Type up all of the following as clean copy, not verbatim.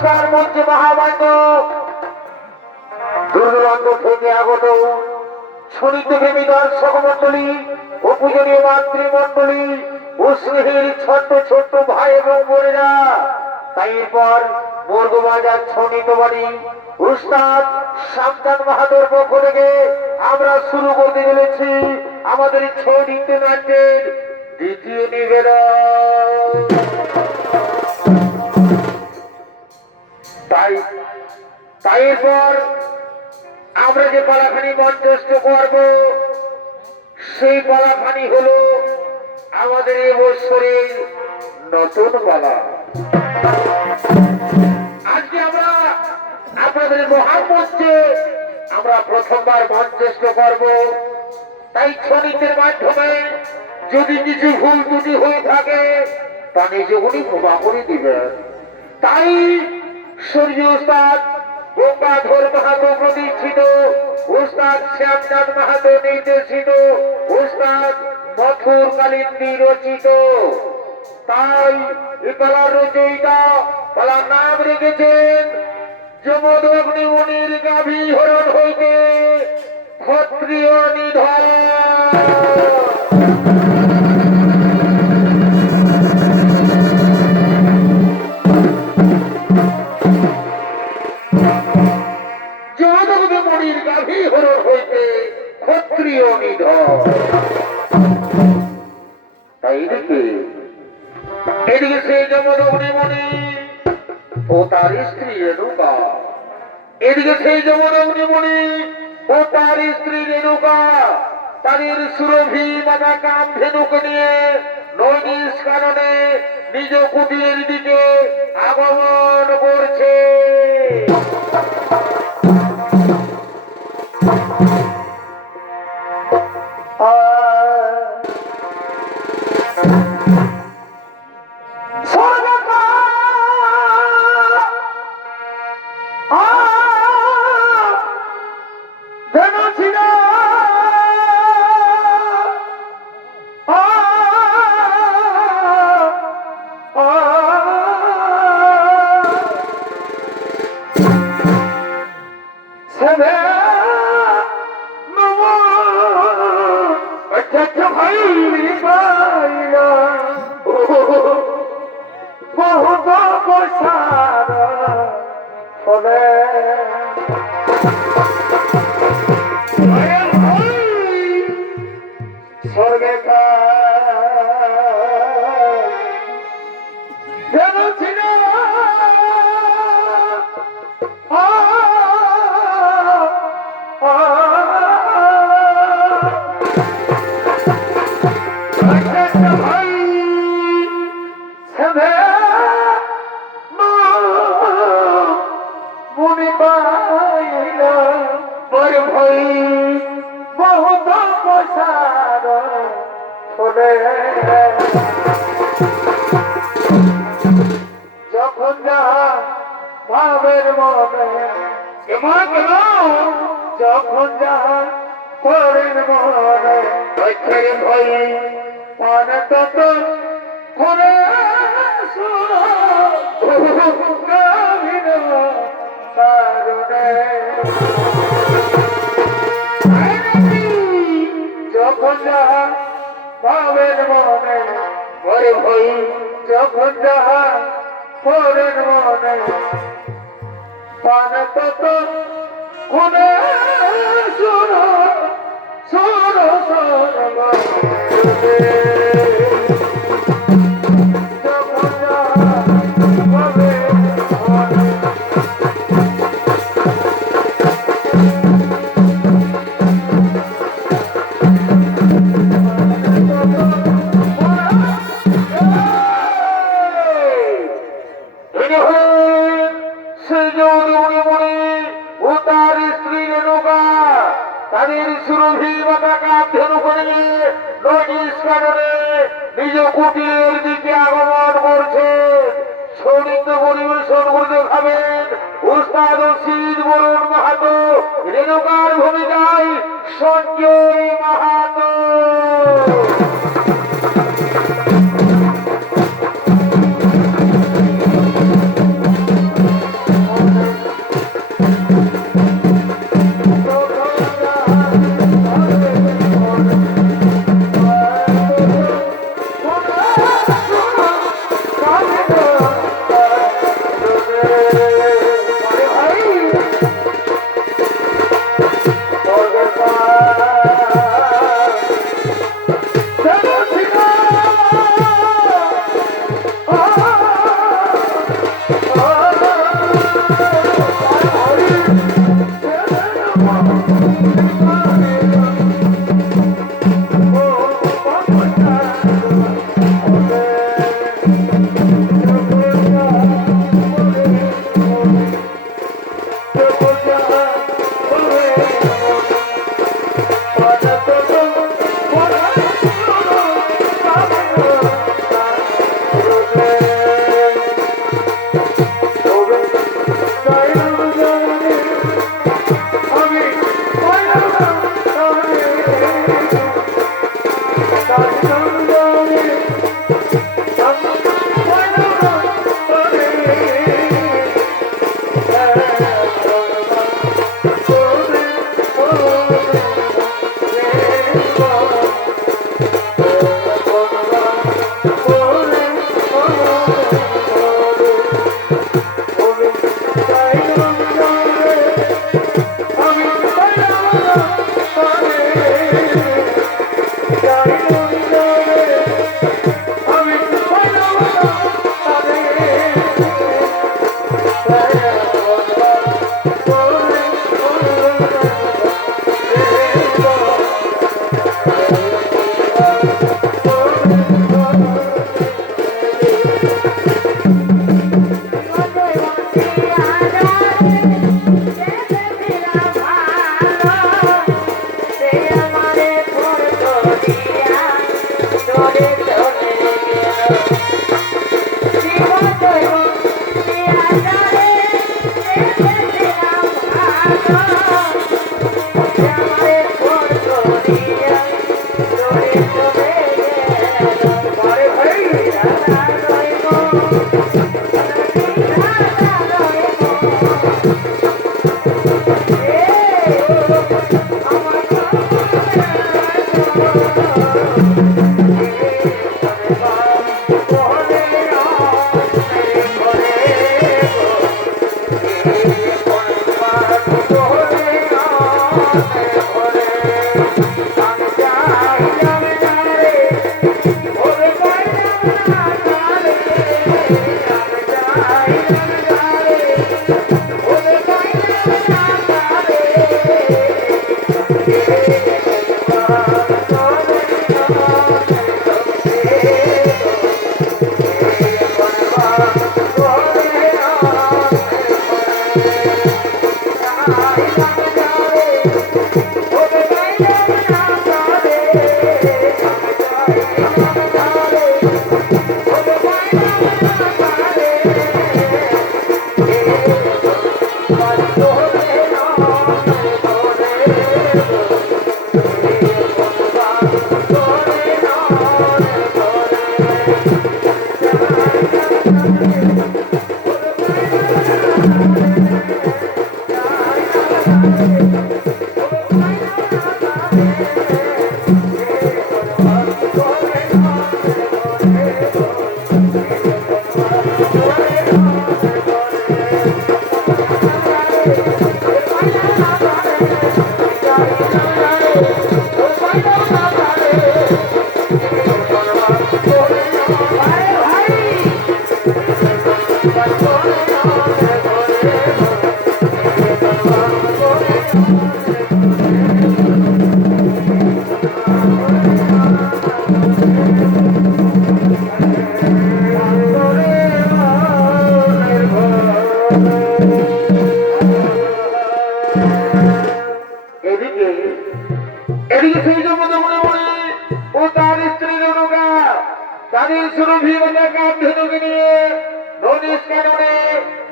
নমস্কার মঞ্চে মহামান্য দূরদূরান্ত থেকে আগত শনিদেবী দর্শক মন্ডলী ও পূজনীয় মাতৃমন্ডলী ও স্নেহের ছোট্ট ছোট্ট ভাই এবং বোনেরা, তাই এরপর বর্গবাজার ছনিত বাড়ি উস্তাদ শামচাঁদ মাহাতোর পক্ষ থেকে আমরা শুরু করতে চলেছি আমাদের ছৌ নৃত্য নাট্যের দ্বিতীয় নিবেদন। তাই এরপর আমরা যে পালাখানি মঞ্চস্থ করব সেই পালাখানি হলো আমাদের এবছরের নতুন পালা। আজকে আমরা আপনাদের মহামঞ্চে আমরা প্রথমবার মঞ্চস্থ করব, তাই ছনিতের মাধ্যমে যদি কিছু ভুল ত্রুটি হয়ে থাকে তা নিজগুলি ক্ষমা করে দিবেন। তাই সূর্য উস্তাদ গঙ্গাধর মাহাতো প্রতিষ্ঠিত, উস্তাদ শ্যামচাঁদ মাহাতো নির্দেশিত, উস্তাদ মথুর কালিন্দী রচিত, তাই এই পালার রচয়িতা পালার নাম রেখেছেন যমদগ্নি মুনির গাভী হরণ হইতে ক্ষত্রিয় নিধন। ক্ষত্রিয় নিধন। তাই এদিকে সেই যমদগ্নি মুনি ও তার স্ত্রী রেণুকা, এদিকে সেই যমদগ্নি মুনি ও তার স্ত্রী রেণুকা তাদের সুরভি মাতা কামধেনুকে নিয়ে নৈনিশ কাননে নিজ কুটিরের দিকে আগমন করছে। যখন যাহা ভাবের মনে যখন যাহা করেন মনে ভয় মনে তত করে যখন যাহা ভাবের মনে ভয় যখন যাহা করেন মনে পানে তত খুনে সুর সুর যখন যাহা ভাবের মনে নিজ কুটিরের দিকে আগমন করছে। সঙ্গীত পরিবেশন করতে খাবেন উস্তাদ শীত বরুণ মাহাতো, রেণুকার ভূমিকায় সঞ্জয় মাহাতো।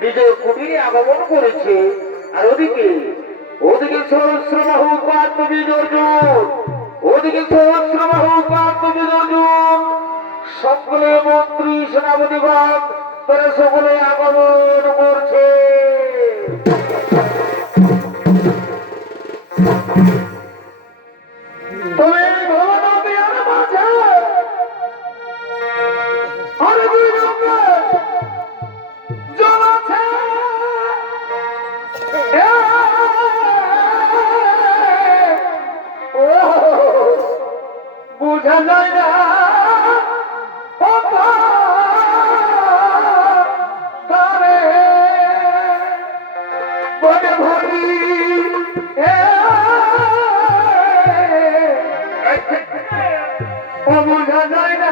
নিজের কুটিরে আগমন করেছে। আর ওদিকে ওদিকে সহস্রবাহু পার্থবীর অর্জুন, ওদিকে সহস্রবাহু পার্থবীর অর্জুন, সকলে মন্ত্রী সেনাপতিগণ তারা সকলে আগমন করছে। তবে বুঝা যায় না বনে ভরি বুঝা যায় না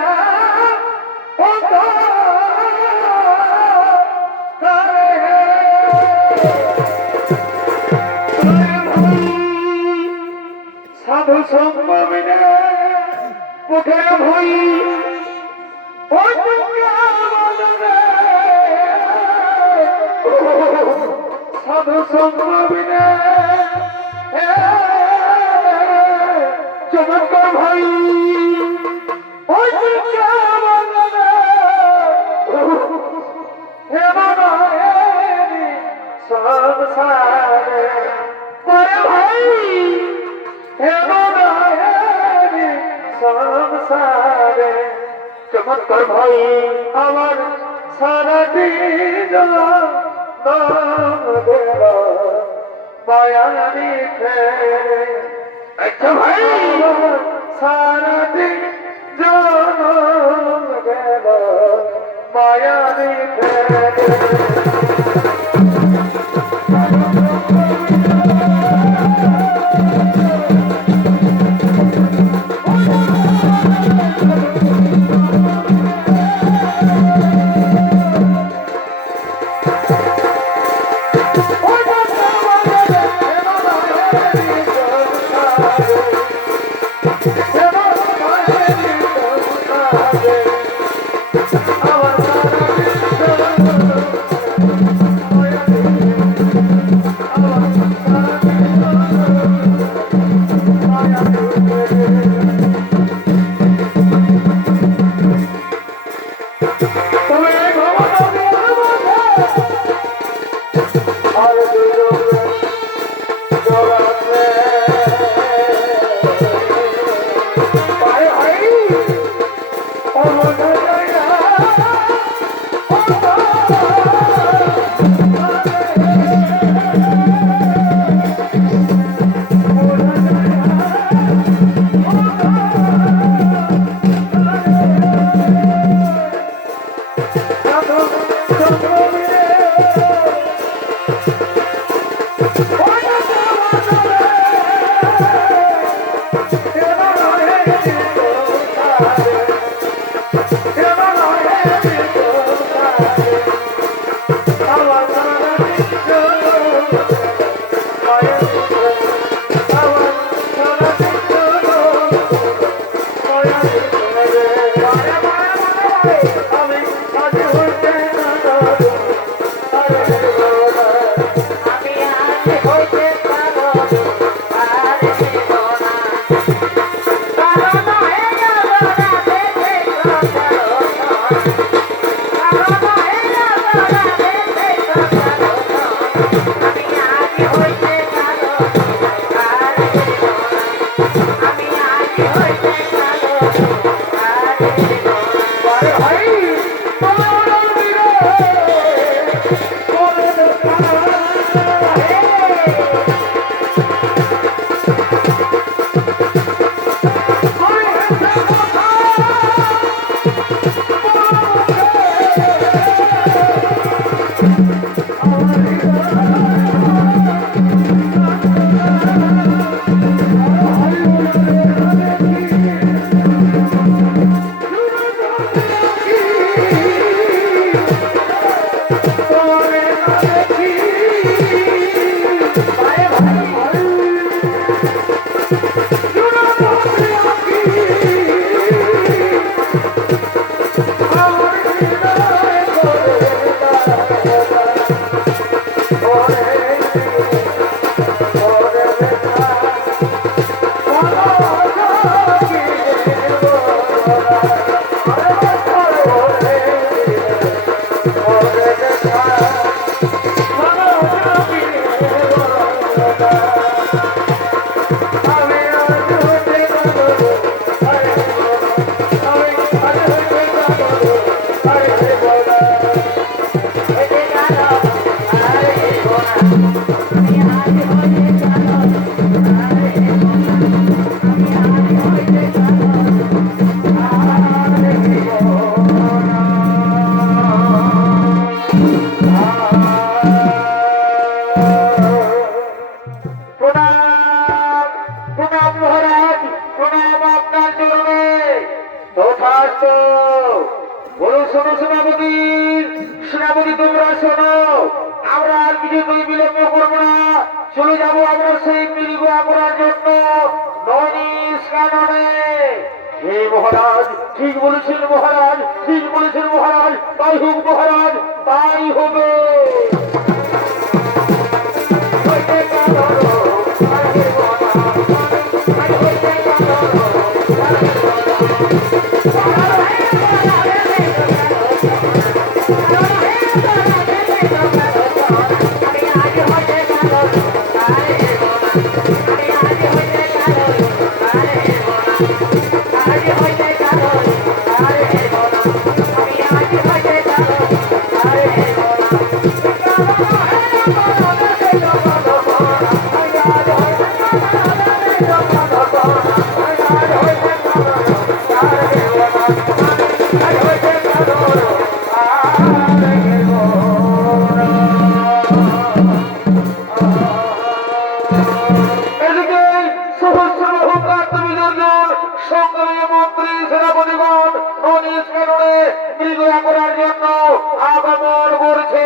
সাধু সম্ভবিনে কোথায় ভই সাধু সম্ভবিনে চমৎকার ভাই সংসারে ভাই সংসারে চমৎকার ভাই আমার সারা দিন মায়া নিখে। আচ্ছা ভাই সারা দিন গেল মায়া নিখে। চলে যাবো আমরা সেই মিলগুয়া করার জন্য ননীশ কাননে। হে মহারাজ, ঠিক বলেছেন মহারাজ, ঠিক বলেছেন মহারাজ, তাই হোক মহারাজ, তাই হবে। করার জন্য আগমন করছে।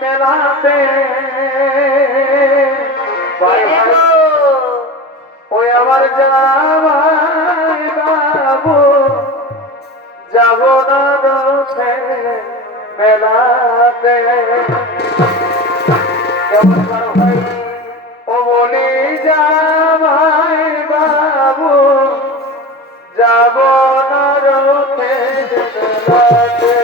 মেলাতে ওই আমার জামাই বাবু যাব না রথে মেলাতে। ও বলি জামাই বাবু যাব না রথে মেলাতে।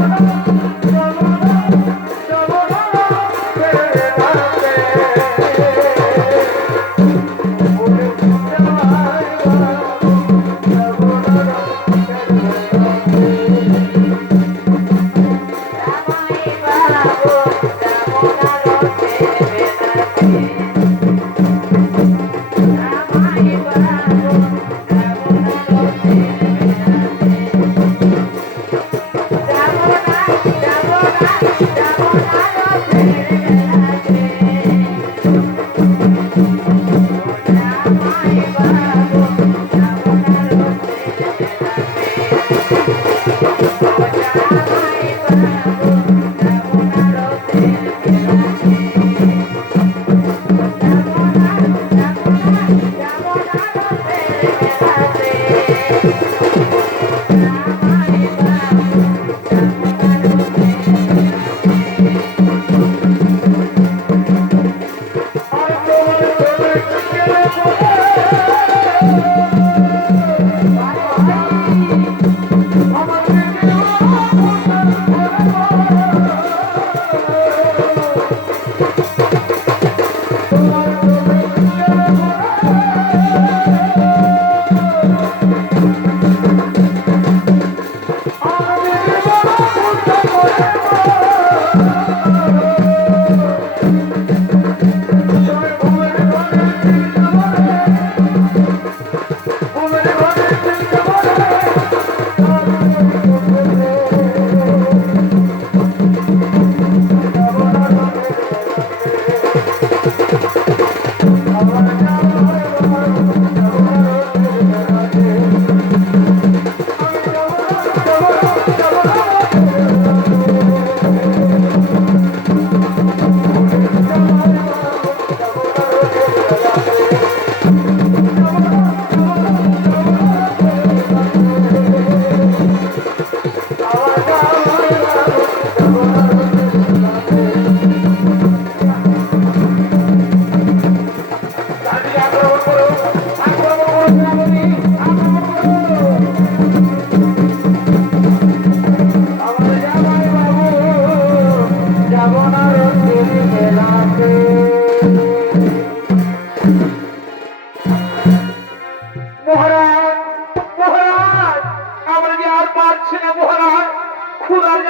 I'm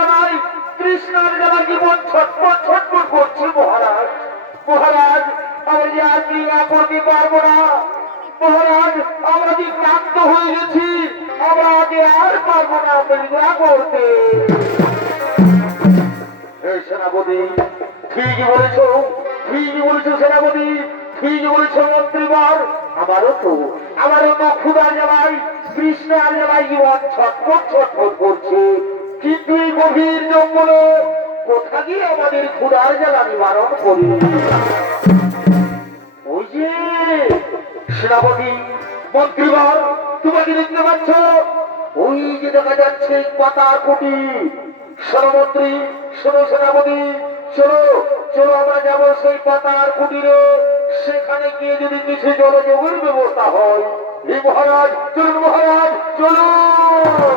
জ্বালায় কৃষ্ণের জ্বালা জীবন ছটফট ছটফট করছে মহারাজ। মহারাজ আমরা যে আর বিবাহ করতে পারবো না মহারাজ, আমরা যে ক্লান্ত হয়ে গেছি, আমরা যে আর পারবো না বিবাহ করতে। সেনাপতি ঠিকই বলেছো, ঠিকই বলেছো সেনাপতি, ঠিকই বলেছো মন্ত্রীবর। আমারও তো ক্ষুধার জ্বালায় কৃষ্ণের জ্বালায় জীবন ছটফট ছটফট করছে, কিন্তু এই গভীর জঙ্গলে কোথা গিয়ে আমাদের ক্ষুধার জ্বালা নিবারণ করি? ওই যে সেনাপতি মন্ত্রীবর, তোমাকে দেখতে পাচ্ছ? ওই যে দেখা যাচ্ছে পাতার কুটি। শোনো মন্ত্রী, শোনো সেনাপতি, চলো চলো আমরা যাবো সেই পাতার কুটিরে। সেখানে গিয়ে যদি কিছু জলযোগের ব্যবস্থা হয়। এই মহারাজ চলুন, মহারাজ চলুন।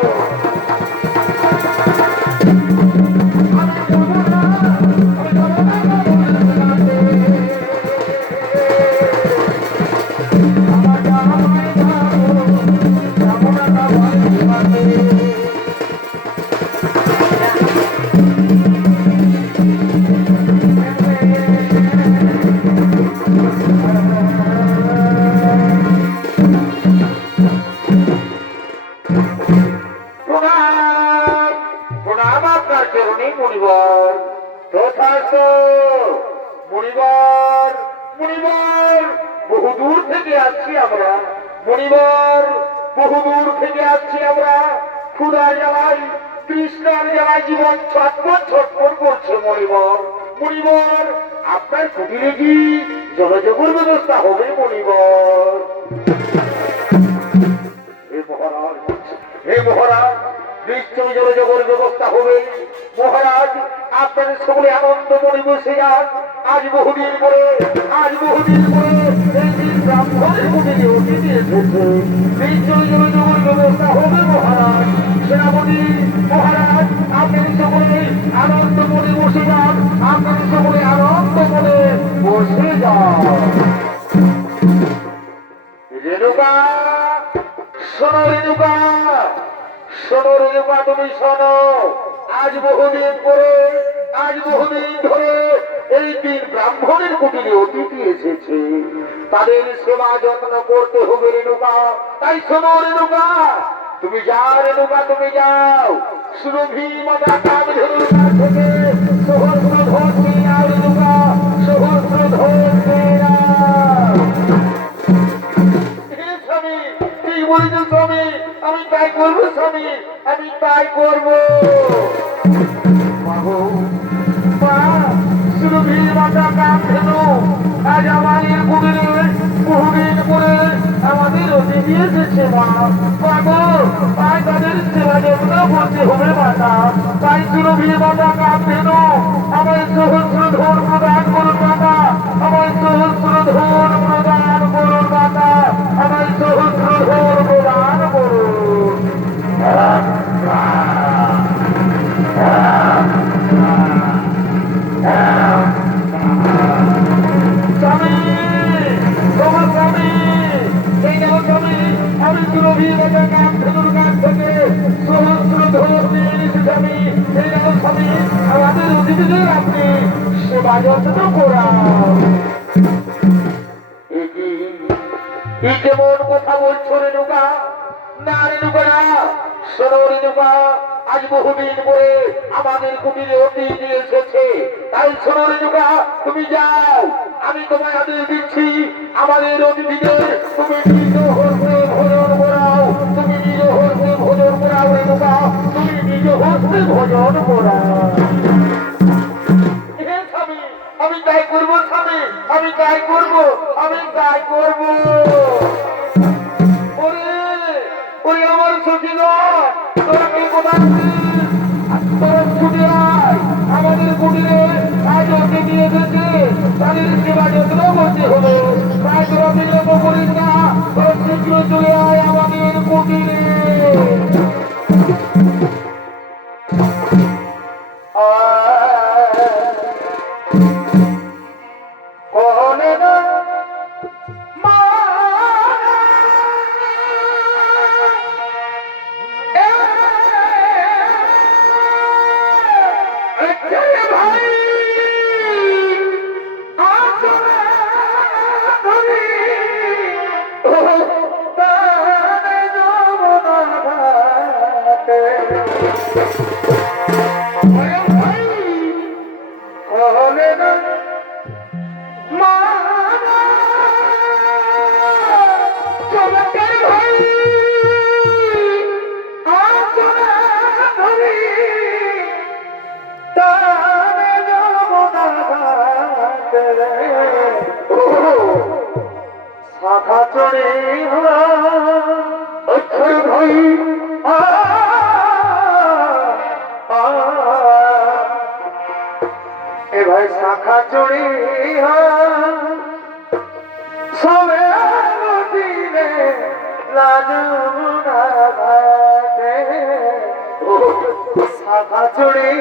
বহুদূর থেকে আসছি আমরা, মণিবর বহুদূর থেকে আসছি আমরা। ক্ষুধার জ্বালায় কৃষ্ণের জ্বালায় জীবন ছটফট ছটফট করছে মণিবর। মণিবর আপনার কুটিরে কি জলযোগের ব্যবস্থা হবে মণিবর? হে মহারাজ নিশ্চয় জলযোগের ব্যবস্থা হবে মহারাজ। আপনাদের সকলে আনন্দ মনে বসে যান। আজ বহুদিন পরে ব্রাহ্মণের কুটিরে অতিথি এসেছে, নিশ্চয় জলযোগের ব্যবস্থা হবে মহারাজ। সেনাপতি মহারাজ আপনাদের সকলে আনন্দ মনে বসে যান, আপনাদের সকলে আনন্দ মনে বসে যান। রেণুকা শোনো, রেণুকা শোনো, রেণুকা তুমি শোনো। আজ বহুদিন ধরে এই দিন ব্রাহ্মণের কুটিরে অতিথি এসেছে, তাদের সেবা যত্ন করতে হবে রেণুকা। তাই শোনো রেণুকা, তুমি যাও রেণুকা, তুমি যাও সুরভি মাতা কামধেনুর কাছ থেকে সহস্র ধন নিয়ে নাও রেণুকা, সহস্র ধন নিয়ে নাও। স্বামী কি বলছো স্বামী? আমি তাই করবো স্বামী, আমি তাই করবো। সুরভি মাতা কামধেনু আজ আমাদের কুটিরে বহুদিন পরে আমাদের অতিথি এসেছে মা। তাই তাদের সেবা যত্ন করতে হবে মাতা। তাই সুরভি মাতা কামধেনু আমায় সহস্র ধন প্রদান করুন মাতা, আমায় সহস্র ধন প্রদান করুন মাতা, আমায় সহস্র ধন প্রদান করুন। আমি সুরভি মাতা কামধেনুর কাছ থেকে সহস্র ধন নিয়ে এনেছি স্বামী। এই দেখো স্বামী, আমাদের অতিথিদের আপনি সেবা যত্ন করান। কেমন কথা বলছো রেণুকা? না রেণুকা না, শোনো রেণুকা, আজ বহুদিন পরে আমাদের কুটিরে অতিথি এসেছে, তাই শোনো রেণুকা, তুমি যাও। আমি তোমায় আদেশ দিচ্ছি, আমাদের অতিথিদের তুমি নিজ হস্তে ভোজন করাও, তুমি নিজ হস্তে ভোজন করাও রেণুকা, তুমি নিজ হস্তে ভোজন করাও। স্বামী আমি তাই করবো স্বামী, আমি তাই করবো, আমি তাই করবো। ওরে আমার সখীগণ, তোরা কি কোথায় তোরা ছুটে আয় আমাদের কুটিরে। আজ অতিথি এসেছে, তাদের সেবা যত্ন করতে হবে। তাই তোরা বিলম্ব করিস না, তোরা শীঘ্র চলে আয় আমাদের কুটিরে। শাখা চড়ে অক্ষর ভাই এ ভাই শাখা চড়ে সবে দিলে লাজুনা ঘাটে শাখা চড়ে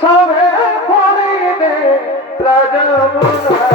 সবে পড়িবে লাজুনা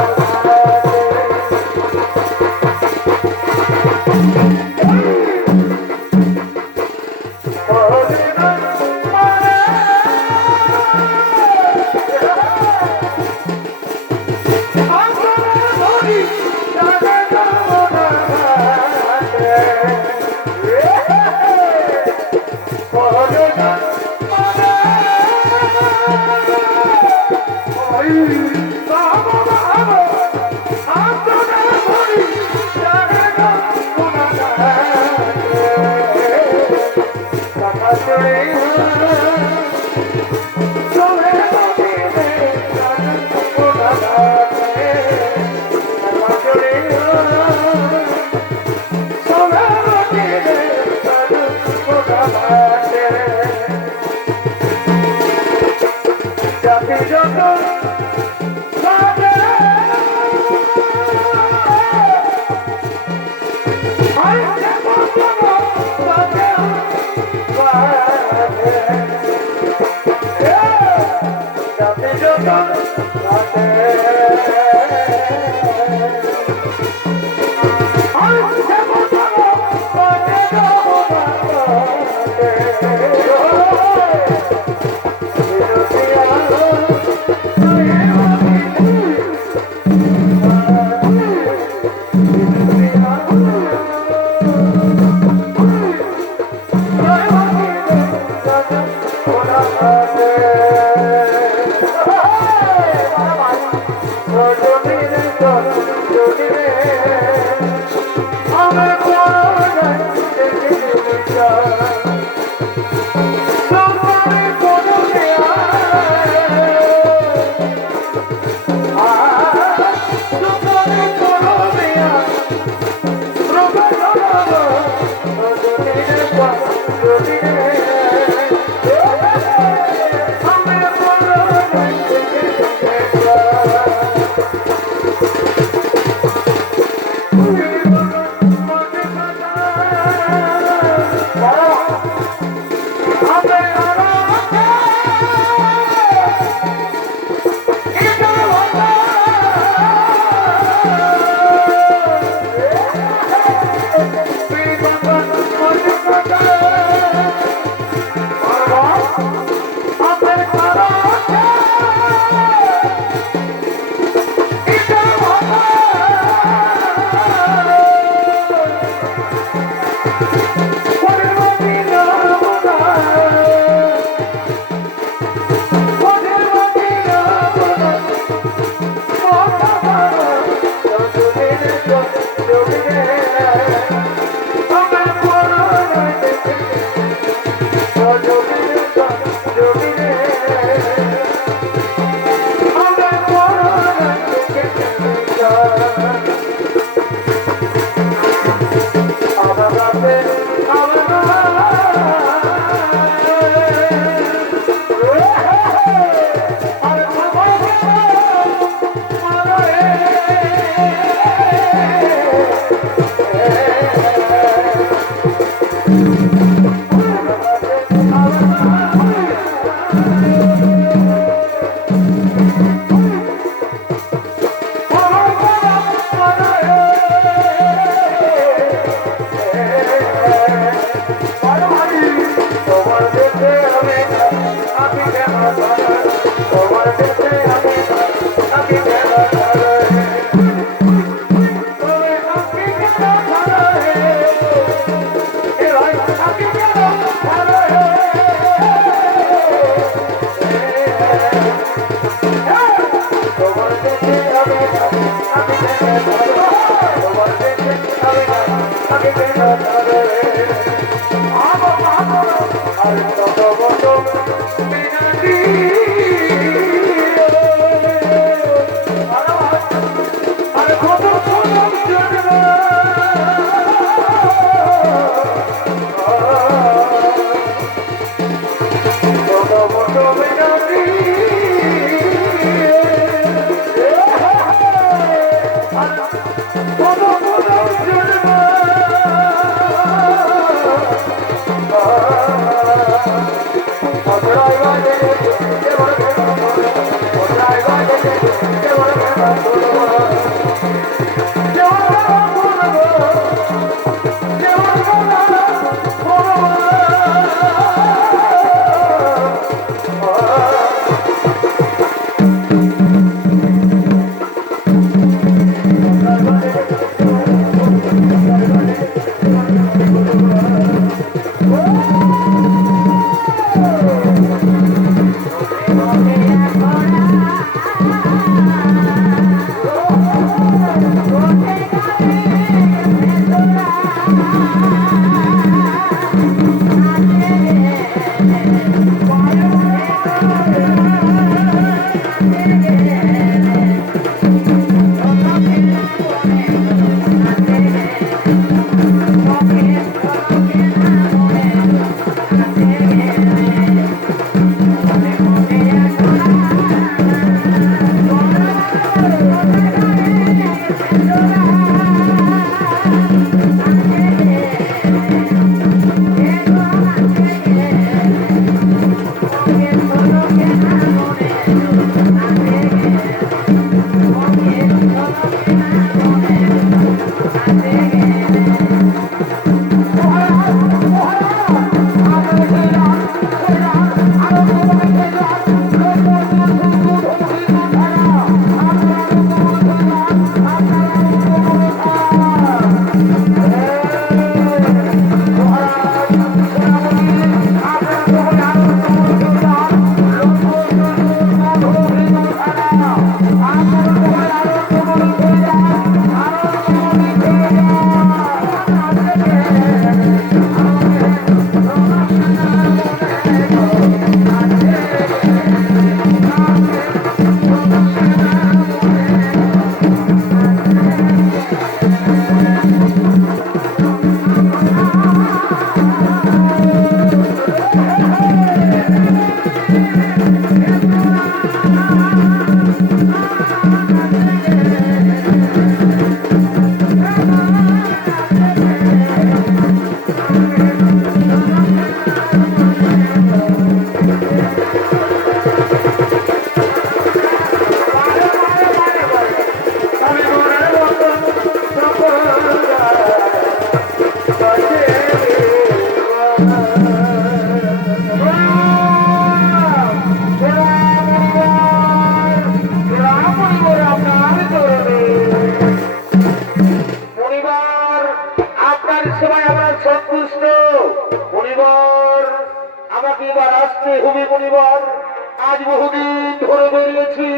আজ বহুদিন ধরে বেরিয়েছি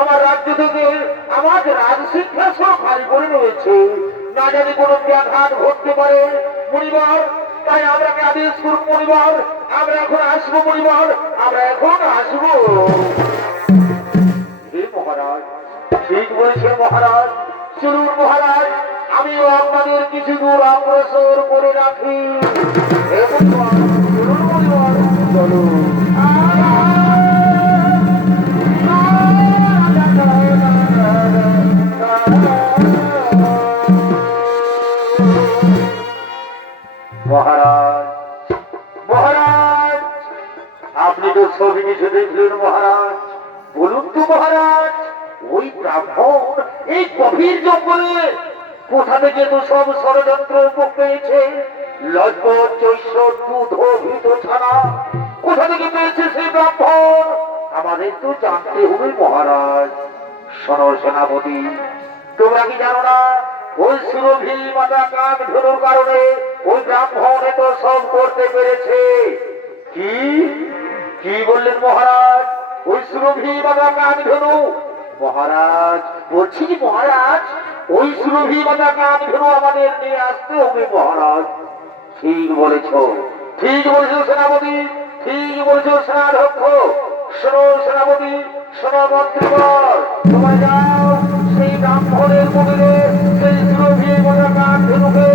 আমার রাজ্য থেকে আমার রাজশিক্ষা সব খালি করে রয়েছে, না জানি কোনো ব্যাঘাত ঘটতে পারে মনিবার, তাই আমরাকে আদেশ করুন মনিবার, আমরা এখন আসবো মনিবার, আমরা এখন আসবো। হে মহারাজ, ঠিক বলেছে মহারাজ, চলুন মহারাজ, আমিও আপনাদের কিছু দূর অগ্রসর করে রাখি। হে মনিবার, চলুন মনিবার, চলুন। মহারাজ, মহারাজ, আপনি তো ছবি কিছু দেখলেন মহারাজ, বলুন তো মহারাজ, ওই ব্রাহ্মণ এই গভীর জঙ্গলে কোথা থেকে তো সব ষড়যন্ত্র পেয়েছে, লজ্জত চৈশ্বর দুধ ভীত ছাড়া কোথা থেকে পেয়েছে সেই ব্রাহ্মণ, আমাদের তো জানতে হবে মহারাজ। শোনো সেনাপতি, তোমরা কি জানো না ওই সুরভি মাতা কাক ধনুর কারণে ওই ব্রাহ্মণ এত সব করতে পেরেছে? কি কি বললেন মহারাজ? ওই সুরভি মাতা কাক ধনু? মহারাজ বলছি কি মহারাজ, ওই সুরভি মাতা কাক ধনু আমাদের নিয়ে আসতে হবে মহারাজ। ঠিক বলেছ, ঠিক বলেছ সেনাপতি, শোনো সেনাপতি, শোনো মন্ত্রীবর, তোমরা যাও সেই ব্রাহ্মণের মন্দিরে সেই সুরভি মজাকার ধনুকে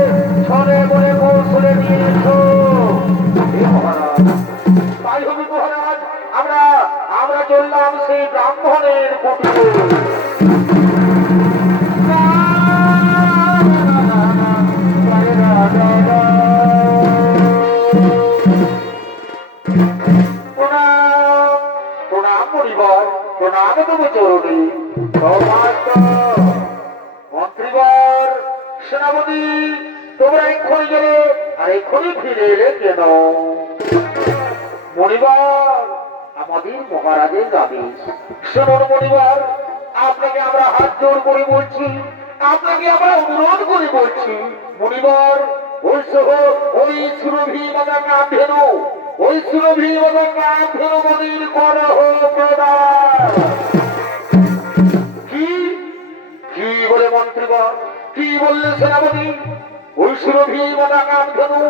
ছলে বলে কৌশলে নিয়ে এসো। হে মহারাজ, তাই হবে মহারাজ, আমরা আমরা চললাম সেই ব্রাহ্মণের কুটিরে। মন্ত্রীবর, সেনাপতি, তোমরা এক্ষুনি গেলে আর এক্ষুনি ফিরে এলে কেন? মণিবর, আমাদের মহারাজের আদেশ। শুনুন মণিবর, আপনাকে আমরা হাত জোড় করে বলছি, আপনাকে আমরা অনুরোধ করে বলছি মণিবর, ওই সহ ওই সুরভি মাতা কাঁধেনু, ওই সুরভি মাতা কাঁধেনু মনির করহ প্রদান। কি কি বলে মন্ত্রীবর, কি বললে সেনাপতি? ওই সুরভি মাতা কাঁধেনু?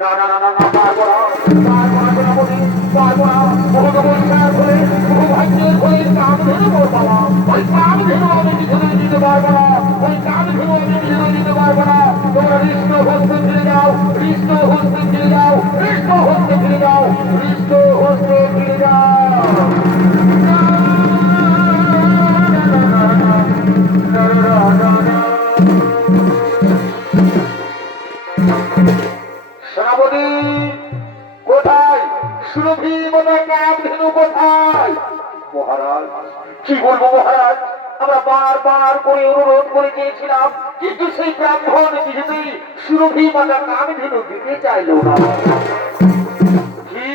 না না না না না, পারবো না, পারবো না সেনাপতি, পারবো না। বহুত বৈশাখ হলে বহু ভাগ্যের হয়ে কাঁধেনু বাবা, ওই কাঁধেনু আমি কিছুতে দিতে পারবো না, ওই কাঁধেনু আমি কিছুতে দিতে পারবো না। তোমরা কৃষ্ণ হস্তে ফিরে যাও, কৃষ্ণ হস্তে ফিরে যাও, কৃষ্ণ হস্তে ফিরে যাও, কৃষ্ণ হস্তে ফিরে যাও। সেনাপতি কোথায়? সুরভি মাতা কাঁধেনু কোথায়? মহারাজ, কি বলবো মহারাজ, আমরা বারবার করে অনুরোধ করে চেয়েছিলাম, কিন্তু সেই ব্রাহ্মণ কিছুতেই সুরভি মাতা কাঁধেনু দিতে চাইল না। কি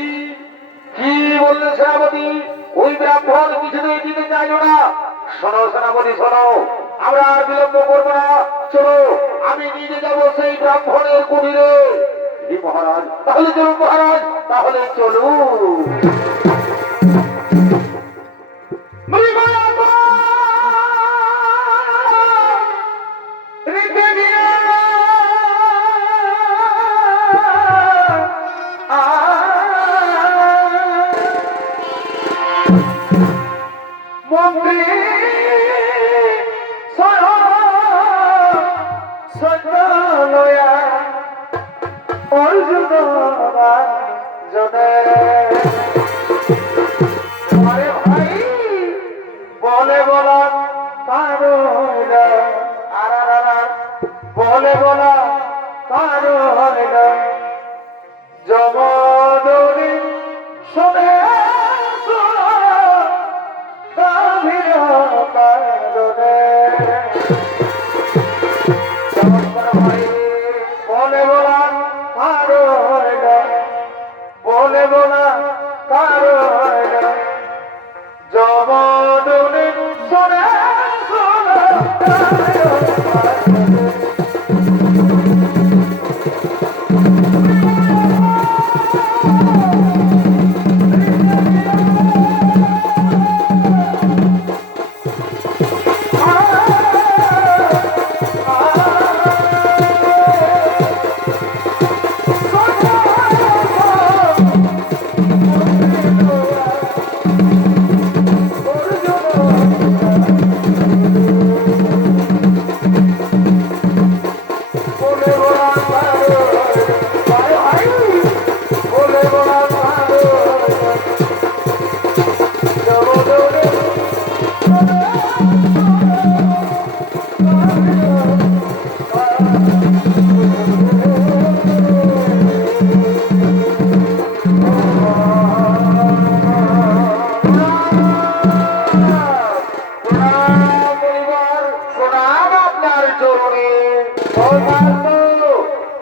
কি বললে সেনাপতি? ওই ব্রাহ্মণ কিছুতেই দিতে চাইল না? শোনো সেনাপতি, শোনো, আমরা আর বিলম্ব করবো না, চলো আমি নিজে যাবো সেই ব্রাহ্মণের কুটিরে। মহারাজ, তাহলে চলুন মহারাজ, তাহলে চলুন। বলে বলা কারো বলে বলা কারো হয় না, জগদরি শোনে গাভীর কারণে বলে বলা কারো হয় না, বলে বলা কারো হয় না, জগদরি শোনে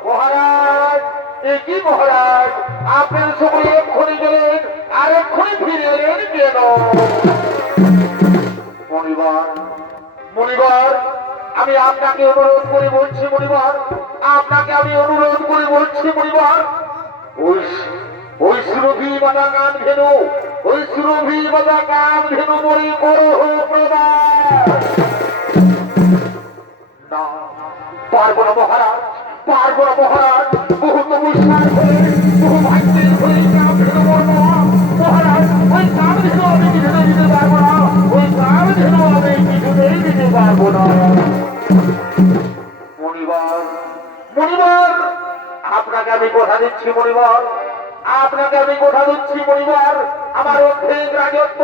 মহারাজ, একই মহারাজ, আপনার সকলে এক্ষুনি গেলেন আর এক্ষুনি ফিরে এলেন কেন? মণিবার, মণিবার, আমি আপনাকে অনুরোধ করে বলছি মণিবার, আপনাকে আমি অনুরোধ করে বলছি মণিবার, ওই সুরভি মাতা কাঁধেনু, ওই সুরভি মাতা কাঁধেনু মরি করহ প্রদান। না, পারবো না মহারাজ, পারবো না মহারাজ, বহু তপস্যার হয়ে বহু ভাগ্যের হয়ে কাঁধেনু মরবো মহারাজ, ওই ধেনু আমি কিছুতেই দিতে পারবো না, ওই কাম ধেনু আমি কিছুতেই দিতে পারবো না। মণিবার, মণিবার, আপনাকে আমি কথা দিচ্ছি মণিবার, আপনাকে আমি কথা দিচ্ছি মণিবার, আমার অর্ধেক রাজত্ব,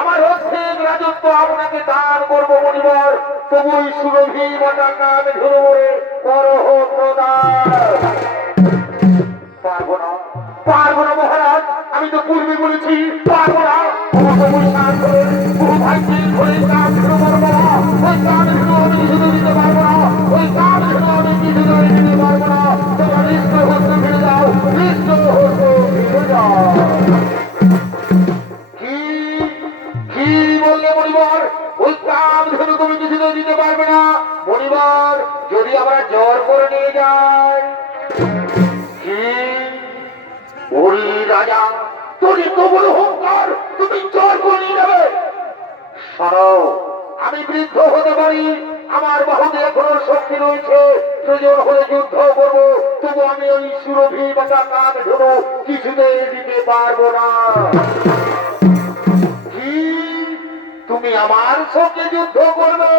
আমার অর্ধেক রাজত্ব আপনাকে দান করবো মণিবার, তবুই সুরভি বাটাকা আমি ধরে করহ প্রদান। পারবো না, পারবো না মহারাজ, আমি তো পূর্বে বলেছি পারবো না। আমাকে বৈশাখ করে বহু ভাইকে ধরে কাম ধরে পারবো না, ওই কাম ধরে আমি কিছু দিতে পারবো না, ওই কাম ধরে আমি কিছু দিতে পারবো না। তোমরা নিষ্ঠ হস্ত ফিরে যাও, নিষ্ঠ হস্ত ফিরে যাও। কি কি বললে মণিবার? ওই কাম ধরে তুমি কিছু দিতে পারবে না মণিবার, যদি আমরা জ্বর করে নিয়ে যাই। কি ওরে রাজা, তোর কবল অহংকার, তুমি জ্বর করে নিয়ে যাবে? শোনো, আমি বৃদ্ধ হতে পারি, আমার বাহুতে এখনো শক্তি রয়েছে, প্রয়োজন হলে যুদ্ধ করবো, তবু আমি ওই সুরভি বাটা কান ধরো কিছুতেই দিতে পারবো না। কি তুমি আমার সঙ্গে যুদ্ধ করবে?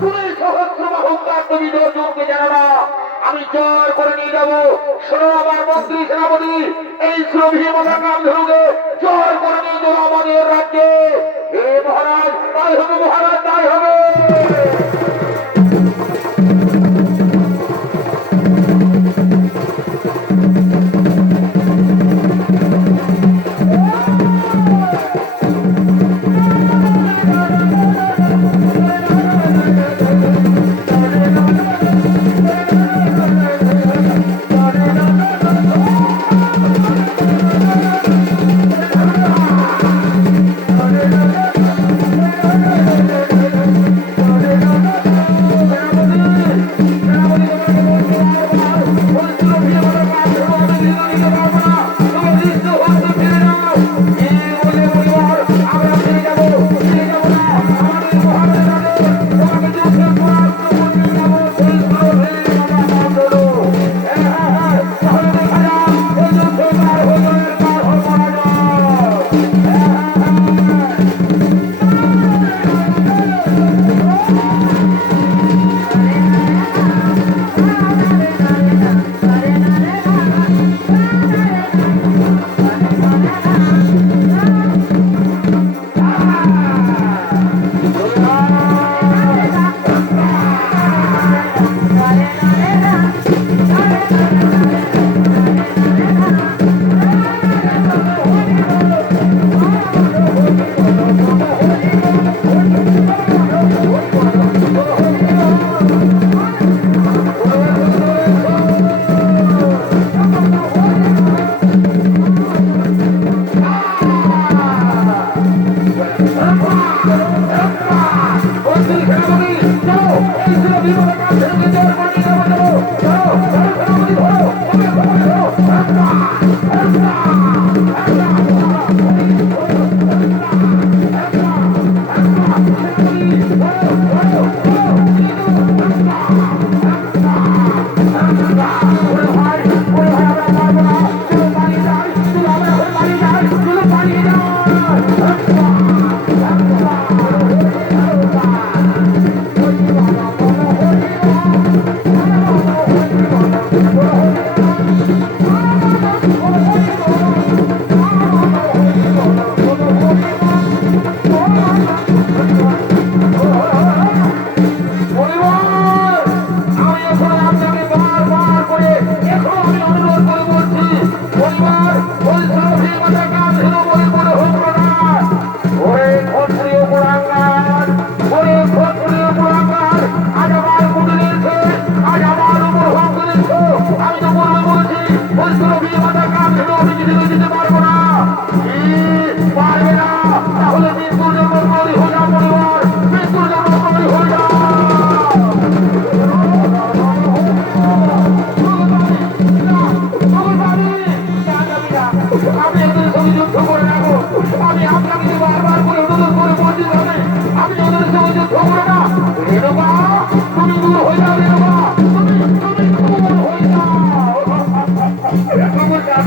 তুমি সহস্র অহংকার, তুমি দর্জনকে জানো না, আমি জয় করে নিয়ে যাবো। শোনো আমার মন্ত্রী সেনাপতি, এই সুরভি বাটা কান ধরুকে জয় করে নিয়ে যাবো আমাদের রাজ্যে। হে মহারাজ, তাই হবে মহারাজ, তাই হবে।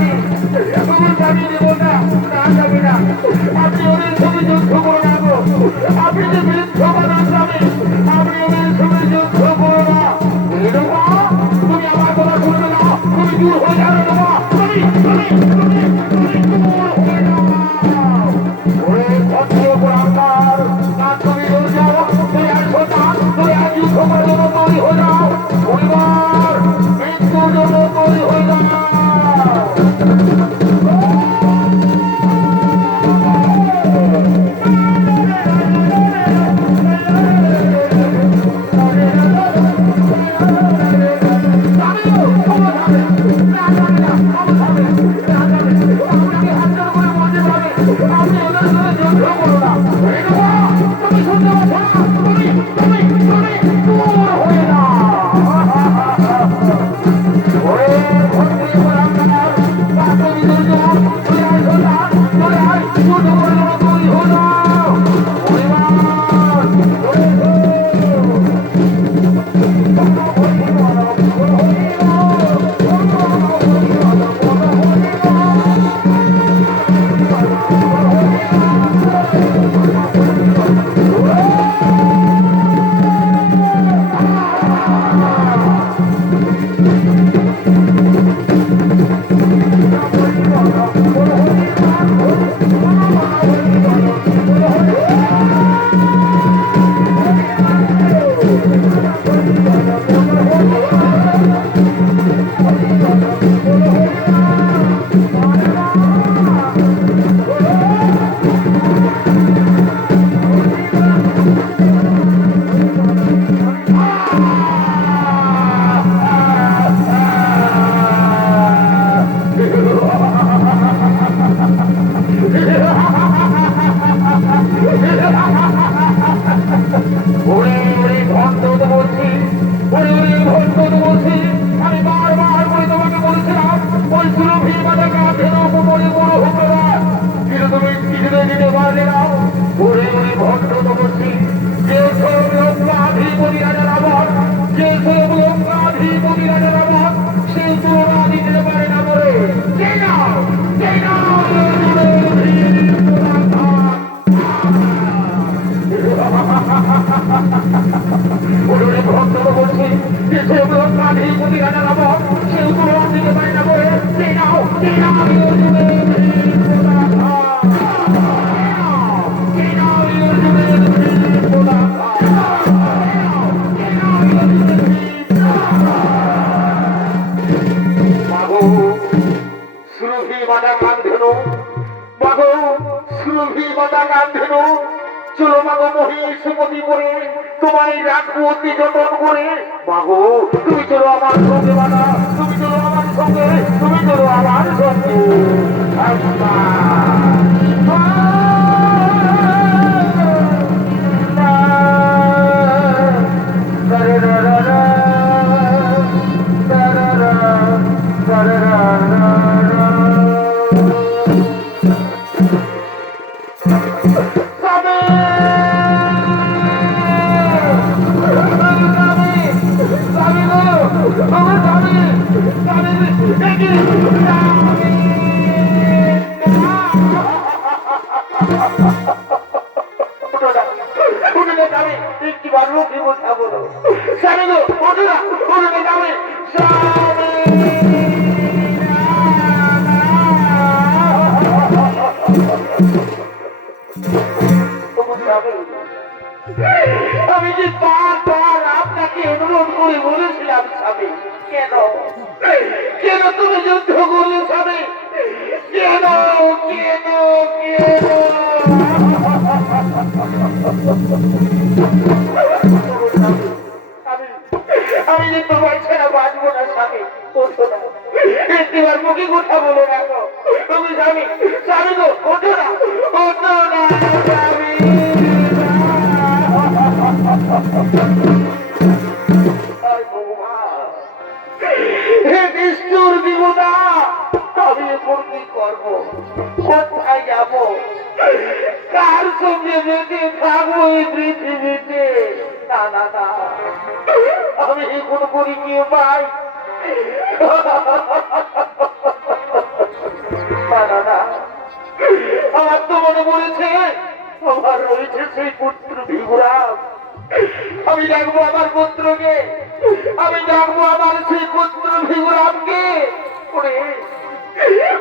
স্বামী তোমার স্বামী দেব না, না যাবে না। আপনি ওদের সঙ্গে যুদ্ধ করে রাখো, আপনি যে বৃদ্ধ মানুষ স্বামী, আপনি ওদের সঙ্গে যুদ্ধ করো না। তুমি আমার কথা শুনবে না, তুমি দূর হয়ে যাবে তোমার, তুমি দূর হয়ে যাও। ওরে ক্ষত্রিয় পুরাণকার, না তুমি দূর যাও, তুমি আসো না, তুমি আজ যুদ্ধ করার জন্য তৈরি হয়ে যাও, পরিবার মৃত্যুর জন্য তৈরি হয়ে যাও। চলো মাগো মহিষমতি করে তোমায় রাখবো অতি যতন করে। মাগো তুমি চলো আমার সঙ্গে বানা, তুমি চলো আমার সঙ্গে, তুমি চলো আমার সঙ্গে। আমি যে বারবার আপনাকে অনুরোধ করে বলেছিলাম স্বামী, কেন কেন তুমি যুদ্ধ করলে স্বামী, কেন কেন কেন? আমি যে তোমার ছাড়া বাঁচবো না স্বামী, ওঠো না, একটিবার মুখে কথা বলো না গো তুমি স্বামী, স্বামী গো ওঠো না, ওঠো না স্বামী। হে নিষ্ঠুর দেবতা, আমি এখন কি করবো, কোথায় যাবো, কার সঙ্গে বেঁচে থাকবো এই পৃথিবীতে? না না না, আমি এখন করি কি পাই? আর রয়েছে সেই পুত্র ভিগুরাম। আমি ডাকবো আমার পুত্রকে, আমি ডাকবো আমার সেই পুত্র ভিগুরামকে। ওরে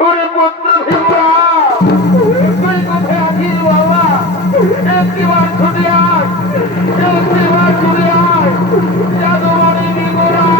ওরে পুত্র ভিগুরাম, তুই কোথায় আছিস বাবা? একটিবার ছুটে আয়, একটিবার ছুটে আয় জাদুমণি ভিগুরাম।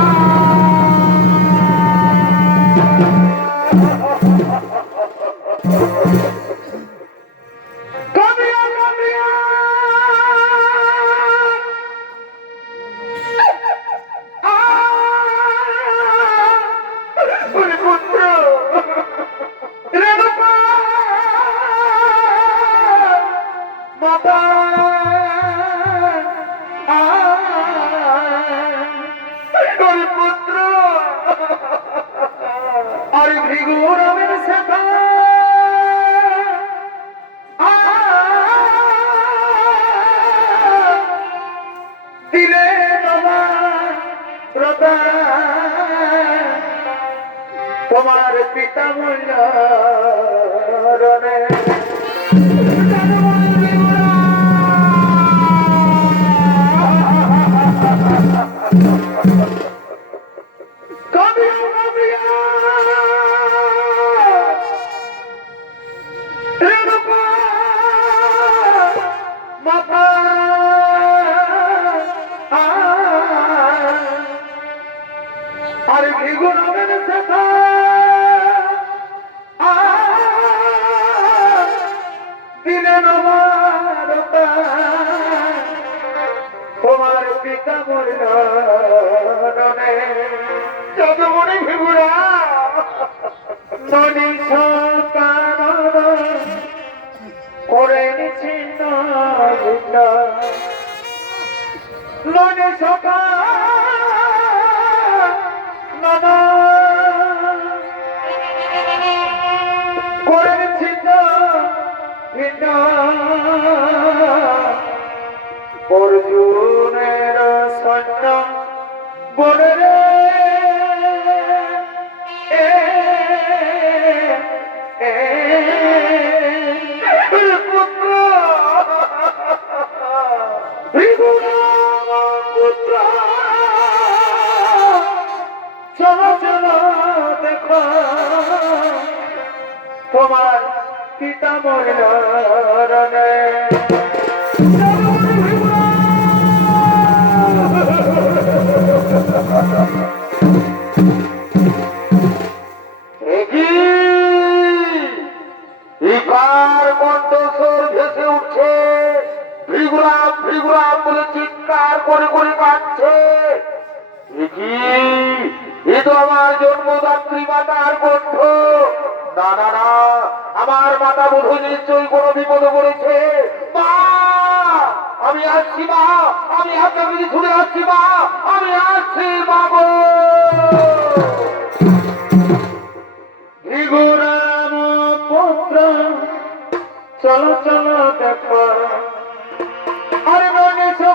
তোমার পিতা মূল্যরণে আর ভিগুরামের সাথে দিলেন আমার তোমার পিতা মরণে যদুমণি ভিগুরাম নদী সকাল করে নিচ্ছিন্ন নদী সকাল করে নিচ্ছিন্ন ভিন্ন অর্জুনের সৈন্য বলে রে পুত্র পুত্র চলো চলো দেখো তোমার পিতা মরণে কণ্ঠস্বর ভেসে উঠছে, ভিগুরাম ভিগুরাম বলে চিৎকার করে করে কাঁদছে। এ তো আমার জন্মদাত্রী মাতার কণ্ঠ। না না না, আমার মাতা বোধ নিশ্চয়ই কোনো বিপদে পড়েছে। মা আমি আসছি, মা আমি আপনার কাছে ছুটে আসছি, মা আমি আসছি মা গো। ভিগুরাম পুত্র চলো চলো দেখো আরে মনে করেছি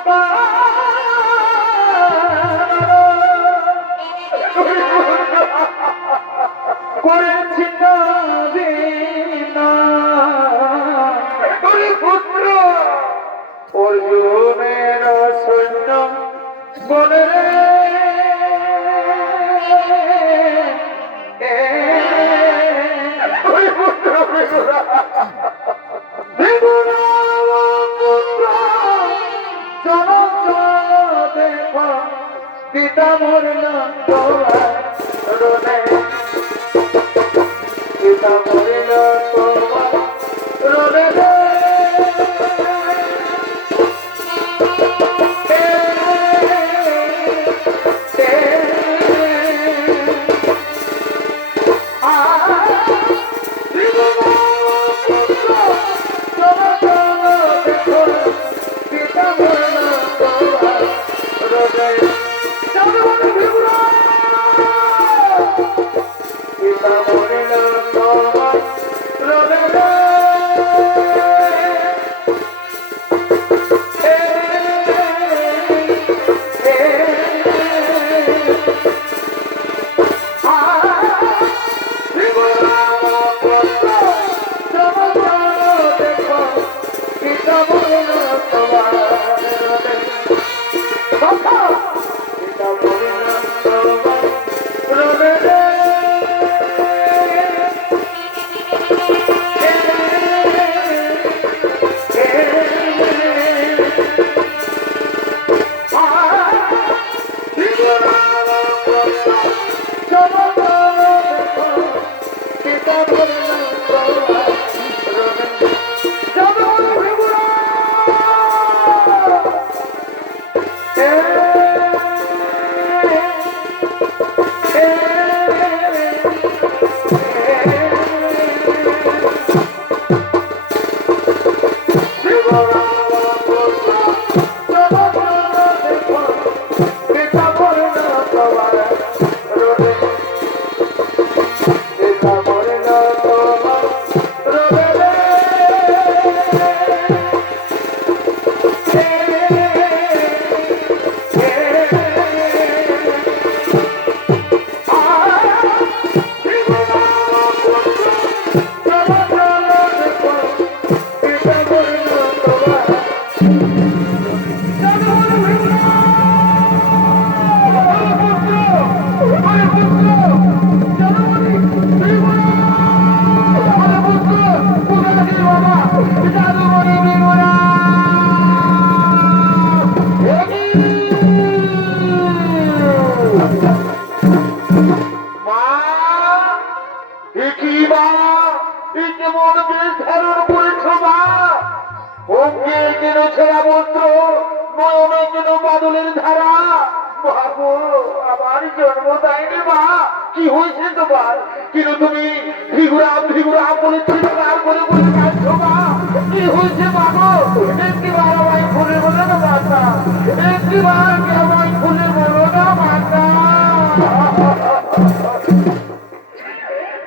পুত্র অর্জুনের সৈন্য বলে রে পিতা মরল তোমার পিতা মরল তোমার বাদলের ধারা বাবু আমার জন্ম দেয়নি মা কি হয়েছে তোমার কিন্তু তুমি ভিগুরাম ভিগুরাম বলে চিৎকার করে বলে কাঁদছো মা কি হয়েছে বাবু একটিবার আমায় খুলে বলো না মাতা একটিবার কি আমায় খুলে বলো না মাতা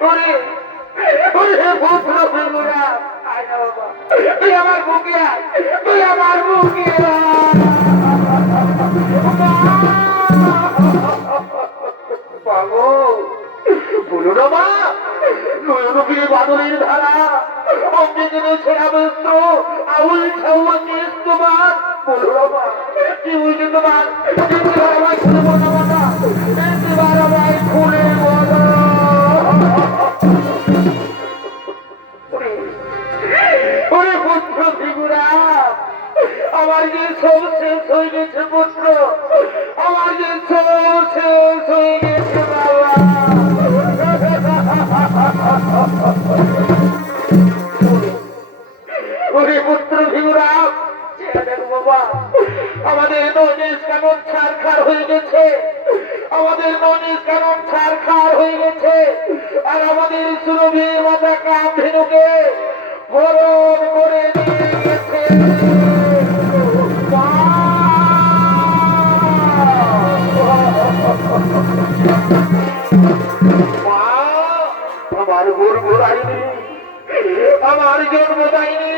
ওরে ওরে পুত্র ভিগুরাম আয় না বাবা তুই আমার বুকে আয় তুই আমার বুকে বলো না মা নয়নবীর বাদলের ধারা অঙ্গে যেন ছেড়া বস্ত্র আউল ছাউল কেস তোমার বলো না মা কি হয়েছে তোমার একটিবার আমায় খুলে বলো না একটিবার আমায় খুলে বলো ওরে পুত্র ফিগুরা আমার যে সব শেষ হয়ে গেছে পুত্র আমার যে সব শেষ হয়ে গেছে বাবা ওরে পুত্র ভিগুরা বাবা আমাদের ননিস কানন ছারখার হয়ে গেছে আমাদের ননিস কানন ছারখার হয়ে গেছে আর আমাদের সুরভি মাতা কাম ধেনুকে হরণ করে নিয়ে গেছে আমার গর্ব রাইনি আমার জন্ম দেয়নি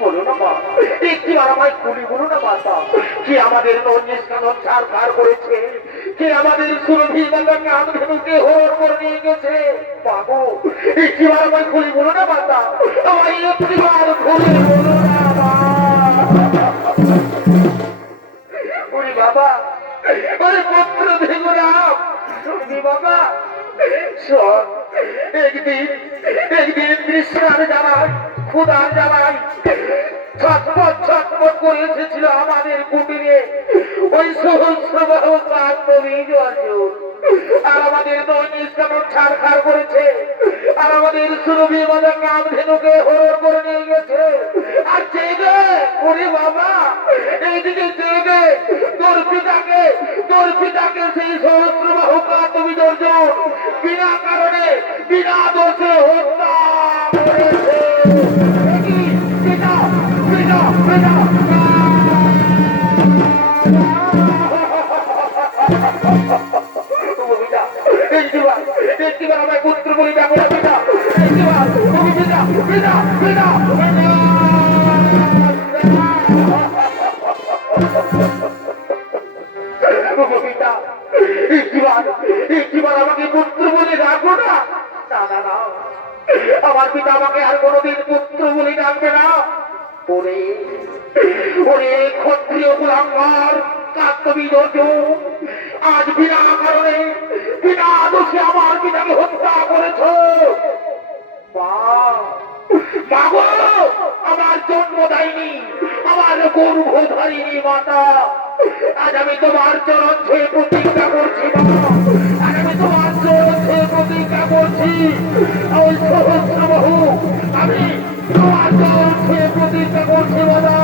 বলো না মা একটিবার আমায় খুলি বলো না মাতা কি আমাদের নন্যেশ কানন ছাড়খাড় করেছে কি আমাদের সুরভি মাতা কাম ধেনুকে হরণ করে নিয়ে গেছে বাবু একটিবার আমায় খুলি বলো না মাতা আমায় একটিবার খুলি বলো না ওরে বাবা ওরে পুত্র ভিগুরাম বাবা শোন একদিন তৃষ্ণার জ্বালায় ক্ষুধার জ্বালায় ছটপট ছটপট করে এসেছিল আমাদের কুটিরে ওই সহস্রবাহু কান্তবীজ অর্জুন আর আমাদের দৈনিক কেমন ছাড়খাড় করেছে আর আমাদের সুরভি মাতা কাম ধেনুকে হরণ করে নিয়ে গেছে আর চেয়ে ওরে বাবা এইদিকে চেয়ে তোর পিতাকে সেই সহস্রবাহু কান্তবীজ অর্জুন বিনা কারণে বিনা দোষে হত্যা করেছে পিতা পিতা পিতা একটিবার আমায় পুত্র বলি ডাকো না পিতা একটিবার তুমি পিতা পিতা পিতা পিতা একটিবার আমাকে পুত্র বলে ডাকো না না না না আমার পিতা আমাকে আর কোনোদিন পুত্র বলে ডাকবে না ওরে ওরে ক্ষত্রিয় কুলাঙ্গার কান্তবীজ অর্জুন আজ বিনা কারণে বিনা দোষে আমার পিতাকে হত্যা করেছ আমার জন্ম দেয়নি আমার গর্ভধারিণী মাতা আজ আমি তোমার চরণ ছুঁয়ে প্রতিজ্ঞা করছি আজ আমি তোমার চরণ ছুঁয়ে প্রতিজ্ঞা করছি ওই সহস্রবাহু আমি আমার দল ছুঁয়ে প্রতিজ্ঞা করছি বাবা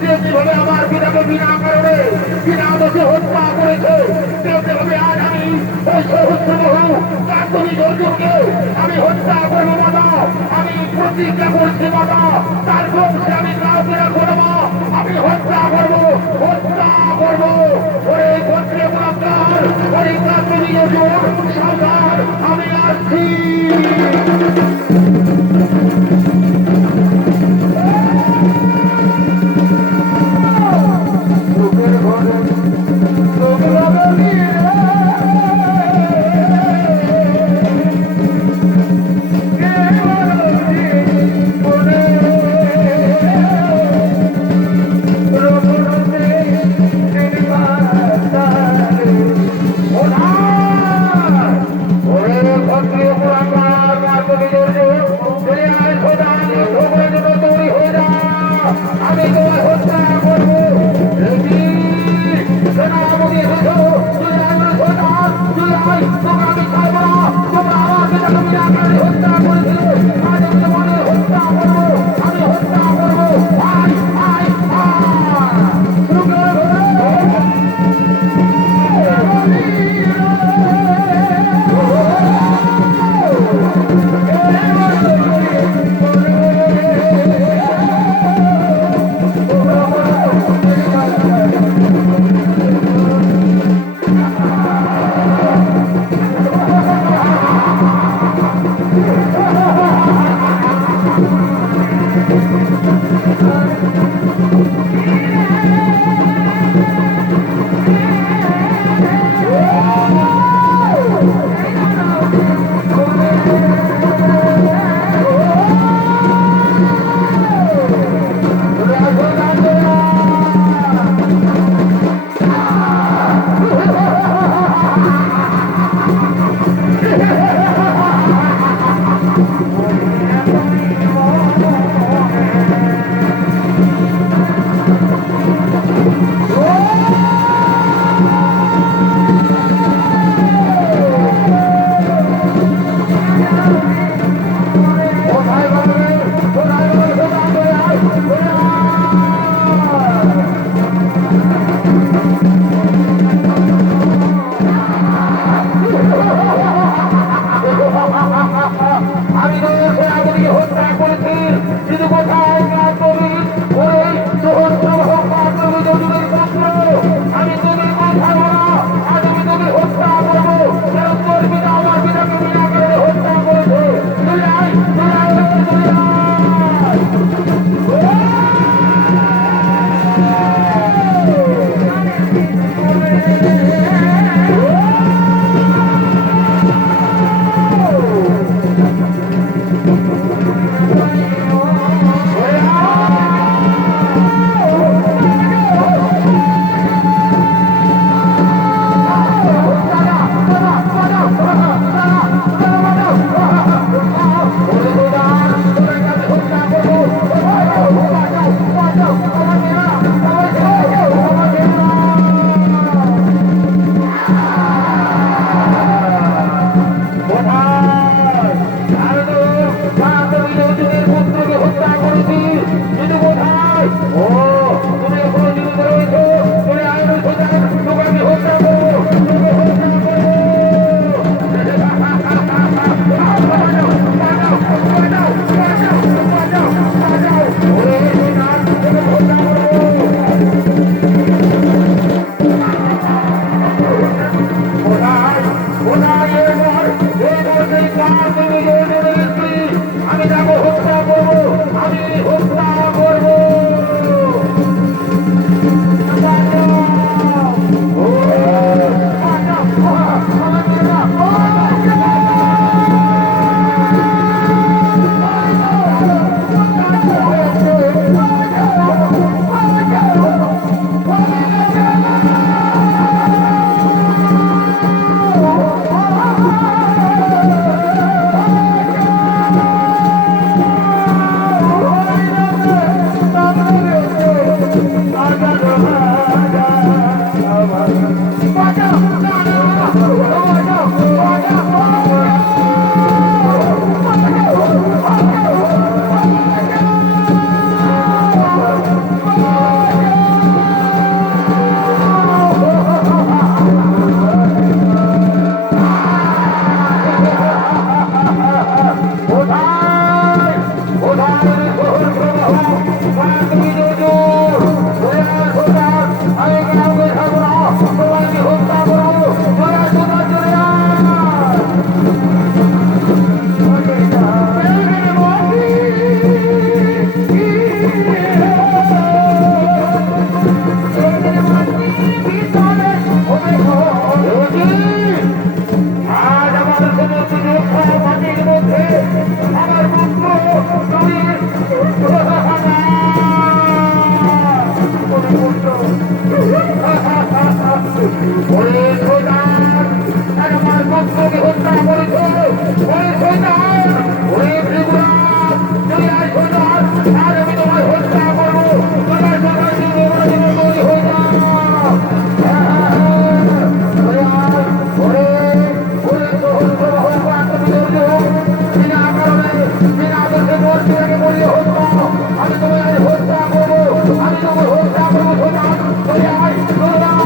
যে যেভাবে আমার পিতাকে বিনা কারণে বিনা দোষে হত্যা করেছে তেমনিভাবে আজ আমি ওই সহস্রবাহু কান্তনী অর্জুনকে আমি হত্যা করবো বাবা আমি প্রতিজ্ঞা করছি বাবা তার বংশে আমি কাউকে রাখবো না আমি হত্যা করবো ওরে ক্ষত্রিয় পুরস্কার ওই কান্তনী অর্জুন সাবধান আমি আসছি আমার বন্ধু তুমি ওরে সোজান আমার বন্ধুকে হত্যা করেছ ওরে সোজান ওরে ত্রিপুরাম তুমি আর সোজান আর আমি তোমার হত্যা করবো তোমার সবার দিকে তৈরি হয়ে যাও ওরে ওরে সোহর ভগবান তুমি ধৈর্য বিনা কারণে বিনা দোষে মর্যাদাকে বলিয়ে হতো আমি তোমার হত্যা করবো আমি তোমার হত্যা করবো সোজান তুমি আয় সোজান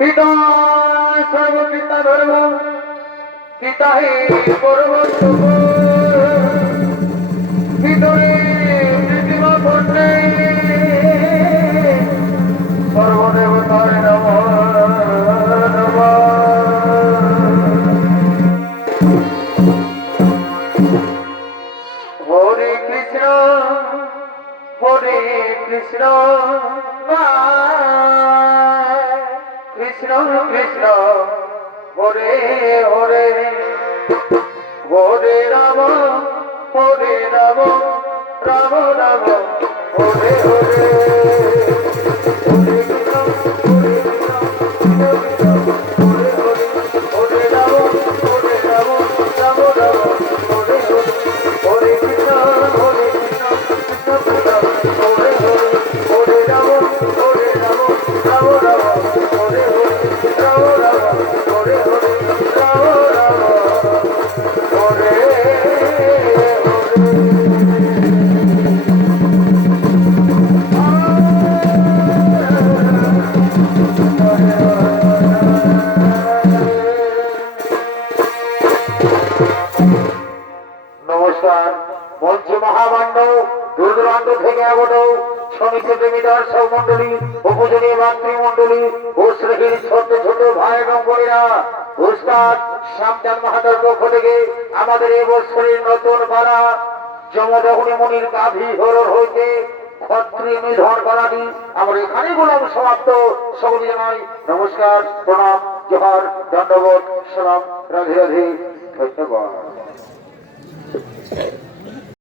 পিতা সর্বপিতা ধর্ম পিতা হে পরবর্তী ভিতরে পৃথিবী ঘটে সর্বদেবতার নম নম হরে কৃষ্ণ কৃষ্ণ কৃষ্ণ হরে হরে হরে রাম রাম রাম হরে হরে নমস্কার। মঞ্চে মহামান্য দূর দূরান্ত থেকে আগত সমিতি প্রেমী দর্শক মন্ডলী, উপজনীয় মাতৃমন্ডলী ও শ্রেণীর ছোট ছোট ভাই এবং বোনেরা, উস্তাদ শ্যামচাঁদ মাহাতার পক্ষ থেকে আমাদের এবছরের নতুন পাড়া যমদগ্নি মুনির গাভী হরর হইতে ক্ষত্রিয় নিধন করাটি আমার এখানে গোলাম সমাপ্ত। সকলে জানাই নমস্কার, প্রণাম, জোহার, দণ্ডবোধ, সালাম, রাধে রাধে, ধন্যবাদ।